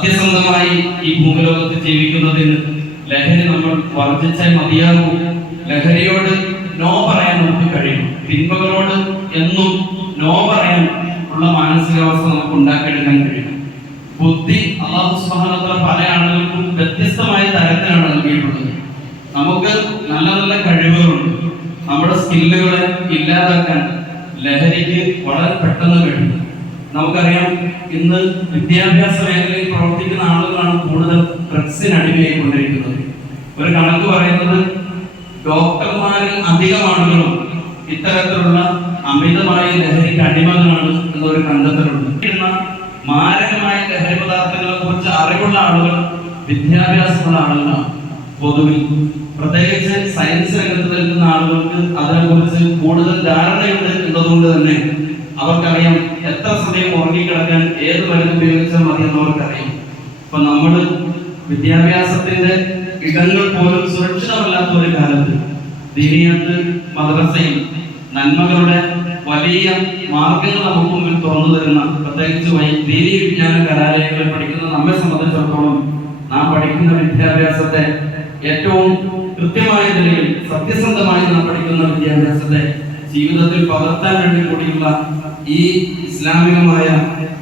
സത്യസന്ധമായി ഈ ഭൂമിലോകത്ത് ജീവിക്കുന്നതിന് ലഹരി നമ്മൾ വർജിച്ചേ മതിയാകൂ. ലഹരിയോട് നോ പറയാൻ നമുക്ക് കഴിയും. തിന്മകളോട് എന്നും നോ പറയാൻ ഉള്ള മാനസികാവസ്ഥ നമുക്ക് ഉണ്ടാക്കിയെടുക്കാൻ കഴിയും. ബുദ്ധി അല്ലാഹു സുബ്ഹാനഹു വ തആല പല ആളുകൾക്കും വ്യത്യസ്തമായ തരത്തിലാണ് നൽകിയിട്ടുള്ളത്. നമുക്ക് നല്ല നല്ല കഴിവുകളുണ്ട്. നമ്മുടെ സ്കില്ലുകളെ ഇല്ലാതാക്കാൻ ലഹരിക്ക് വളരെ പെട്ടെന്ന് കഴിയും. നമുക്കറിയാം, ഇന്ന് വിദ്യാഭ്യാസ മേഖലയിൽ പ്രവർത്തിക്കുന്ന ആളുകളാണ് കൂടുതൽ ഡ്രഗ്സിന് അടിമയായിക്കൊണ്ടിരിക്കുന്നത്. ഒരു കണക്ക് പറയുന്നത് ഡോക്ടർമാരിൽ അധികം ആളുകളും ഇത്തരത്തിലുള്ള അമിതമായ ലഹരിക്ക് അടിമകളാണ് എന്നൊരു കണ്ടെത്തലുണ്ട്. മാരകമായ ലഹരി പദാർത്ഥങ്ങളെ കുറിച്ച് അറിവുള്ള ആളുകൾ വിദ്യാഭ്യാസമുള്ള ആളുകളാണ്. പൊതുവിൽ പ്രത്യേകിച്ച് സയൻസ് രംഗത്ത് നിൽക്കുന്ന ആളുകൾക്ക് അതിനെക്കുറിച്ച് കൂടുതൽ ധാരണയുണ്ട് എന്നതുകൊണ്ട് തന്നെ അവർക്കറിയാം എത്ര സമയം ഉറങ്ങിക്കിടക്കാൻ ഏത് മരുന്ന് ഉപയോഗിച്ചാൽ മതി എന്നവർക്കറിയാം. അപ്പൊ നമ്മള് വിദ്യാഭ്യാസത്തിന്റെ ഇടങ്ങൾ പോലും സുരക്ഷിതമല്ലാത്ത ഒരു കാലത്ത് ദീനിയത്ത് മദ്രസയിൽ നന്മകളുടെ വലിയ മാർഗങ്ങൾ നമുക്ക് മുമ്പിൽ തുറന്നു തരുന്ന, പ്രത്യേകിച്ച് ദീനീ വിജ്ഞാന കലാലയങ്ങളിൽ പഠിക്കുന്ന നമ്മെ സംബന്ധിച്ചിടത്തോളം നാം പഠിക്കുന്ന വിദ്യാഭ്യാസത്തെ ഏറ്റവും കൃത്യമായ നിലയിൽ സത്യസന്ധമായി നാം പഠിക്കുന്ന വിദ്യാഭ്യാസത്തെ ജീവിതത്തിൽ പകർത്താൻ വേണ്ടി കൂടിയുള്ള ഈ ഇസ്ലാമികമായ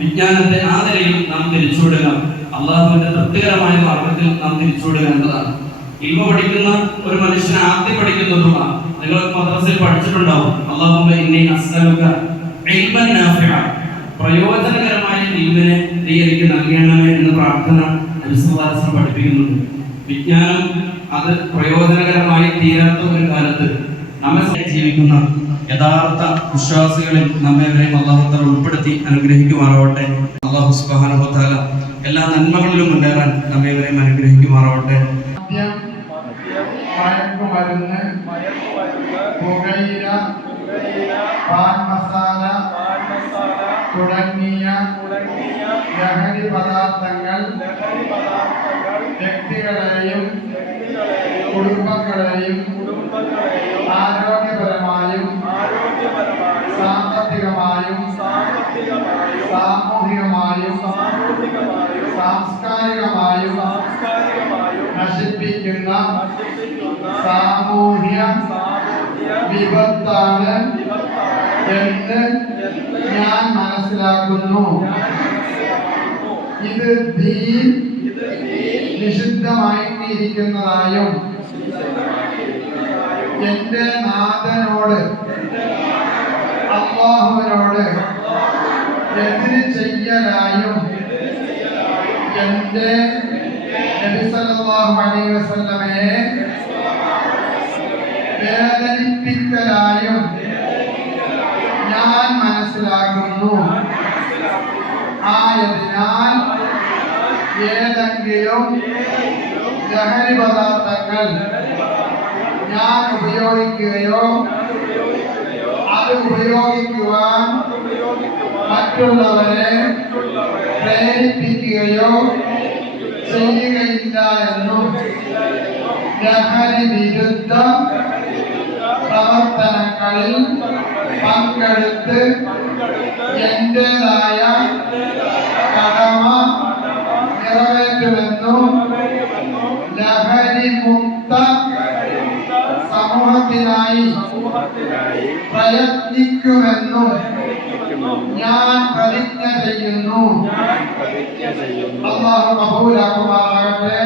വിജ്ഞാനത്തെ ആ നിലയിൽ നാം തിരിച്ചുവിടുക, അള്ളാഹുവിന്റെ തൃപ്തികരമായ മാർഗത്തിൽ നാം തിരിച്ചുവിടുക എന്നതാണ്. ഇൽമ പഠിക്കുന്ന ഒരു മനുഷ്യന് ആദ്യം പഠിക്കുന്നതുള്ള, നിങ്ങൾ മദ്രസയിൽ പഠിച്ചിട്ടുണ്ടാവും, അല്ലാഹുമ്മ ഇന്നി അസ്അലുക ഇൽമൻ നാഫിഅ, പ്രയോജനകരമായ ഇൽമിനെ നീ എനിക്ക് നൽകണമേ എന്ന പ്രാർത്ഥന നബി പഠിപ്പിക്കുന്നുണ്ട്. വിജ്ഞാനം അത് പ്രയോജനകരമായി തീരാത്ത ഒരു കാലത്ത് നമ്മെ ജീവിക്കുന്ന യഥാർത്ഥ വിശ്വാസികളിൽ നമ്മെവരെയും അല്ലാഹു തആല ഉൾപ്പെടുത്തി അനുഗ്രഹിക്കുമാറാവട്ടെ. അല്ലാഹു സുബ്ഹാനഹു വ തആല എല്ലാ നന്മകളിലും മുന്നേറാൻ നമ്മെവരെയും അനുഗ്രഹിക്കുമാറാവട്ടെ. മയക്കുമരുന്ന്, പുകയില, പാൻ മസാല തുടങ്ങിയ ലഹരി പദാർത്ഥങ്ങൾ വ്യക്തികളെയും കുടുംബങ്ങളെയും ആരോഗ്യപരമായും സാമ്പത്തികമായും സാമൂഹികമായും സാംസ്കാരികമായും നശിപ്പിക്കുന്ന സാമൂഹ്യ വിപത്താണ് എന്ന് ഞാൻ മനസ്സിലാക്കുന്നു. ഇത് ദീൻ നിഷിദ്ധമായിരിക്കുന്നതായും എന്റെ നാഥനോട് അല്ലാഹുവിനോട് എതിര് ചെയ്യലായും എന്റെ നബി സല്ലല്ലാഹു അലൈഹി വസല്ലമയെ വേദനിപ്പിക്കലായും ഞാൻ മനസ്സിലാക്കുന്നു. ആയതിനാൽ ഏതെങ്കിലും ലഹരി പദാർത്ഥങ്ങൾ ഞാൻ ഉപയോഗിക്കുകയോ അത് ഉപയോഗിക്കുവാൻ മറ്റുള്ളവരെ പ്രേരിപ്പിക്കുകയോ ചെയ്യുകയില്ല എന്നും ലഹരി വിരുദ്ധ പ്രവർത്തനങ്ങളിൽ പങ്കെടുത്ത് എന്റേതായ കടമ നിറവേറ്റുമെന്നും ലഹരി മുക്ത സമൂഹത്തിനായി പ്രയത്നിക്കുമെന്നും ഞാൻ പ്രതിജ്ഞ ചെയ്യുന്നു. അല്ലാഹു കബൂലാക്കുമാറാകട്ടെ.